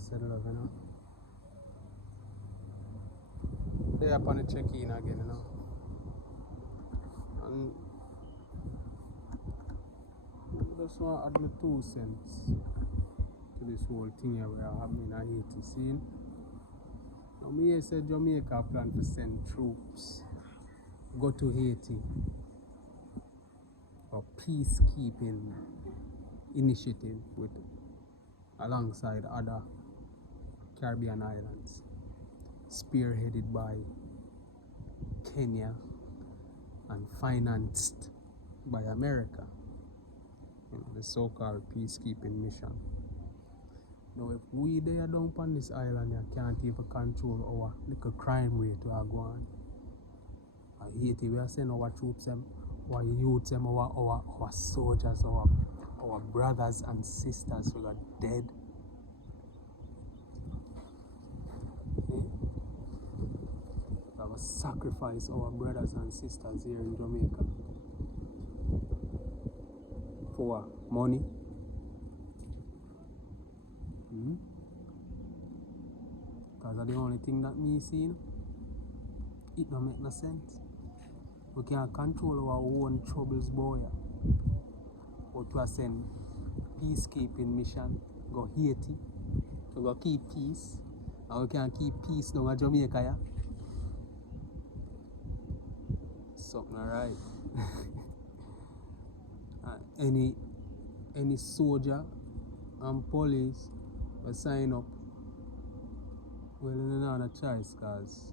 settle up, you know. They up on the check-in again, you know. And I just want to add my 2 cents to this whole thing here where I have been in Haiti scene. Now me said Jamaica plan to send troops go to Haiti for peacekeeping initiative with alongside other Caribbean islands, spearheaded by Kenya and financed by America. You know, the so-called peacekeeping mission. Now if we there down on this island here can't even control our little crime rate we are going. Haiti we are sending our troops them, our youths them, our soldiers, our brothers and sisters who are dead. Okay? We have to sacrifice our brothers and sisters here in Jamaica. For money. Because that's the only thing that me see. It don't make no sense. We can't control our own troubles, boy. But we send peacekeeping mission, go Haiti, we go keep peace, and we can't keep peace down in Jamaica, yeah? Something alright. Any soldier and police will sign up. Well, they don't have a choice because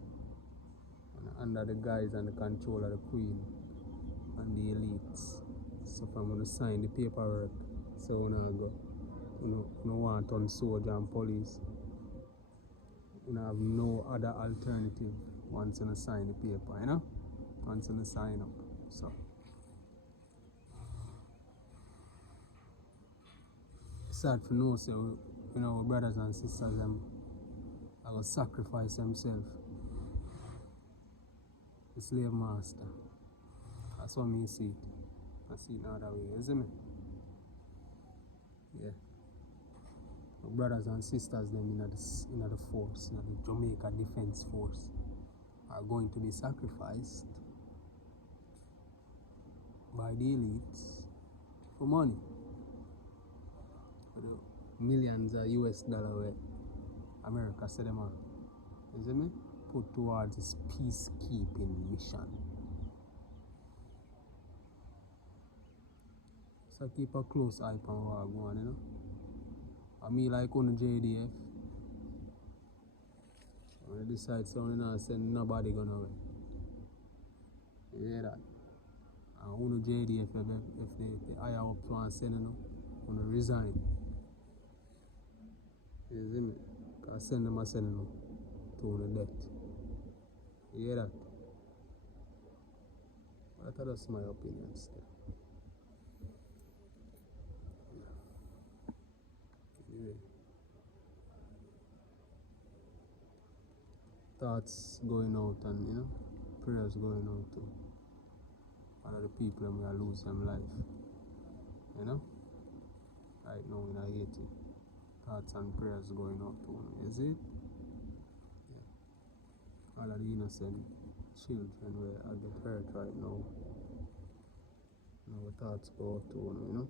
under the guise and the control of the Queen and the elites. So if I'm going to sign the paperwork, so when I go, no want on soldier and police. You have no other alternative once you sign the paper, you know? Once you sign up. So it's sad to know, so you know, our brothers and sisters them are going to sacrifice themselves. The slave master. That's what me see it. I see it no other way, isn't it? Yeah. Our brothers and sisters them in the force, in the Jamaica Defense Force, are going to be sacrificed by the elites for money. For the millions of US dollars where America said them are. You see me? Put towards this peacekeeping mission. So keep a close eye on what going on, you know. I mean like on the JDF. When they decide so you know send nobody gonna away. You hear that? And on the JDF if they hire up to and send them, gonna resign. You see me? Cause send them to the death. You hear that? But that's my opinion still. Anyway. Thoughts going out and, you know, prayers going out to one of the people who are lose them life. You know? Right now in Haiti. Thoughts and prayers going out to them. Is it? All of the innocent children where I get hurt right now. Now thoughts go out to them, you know.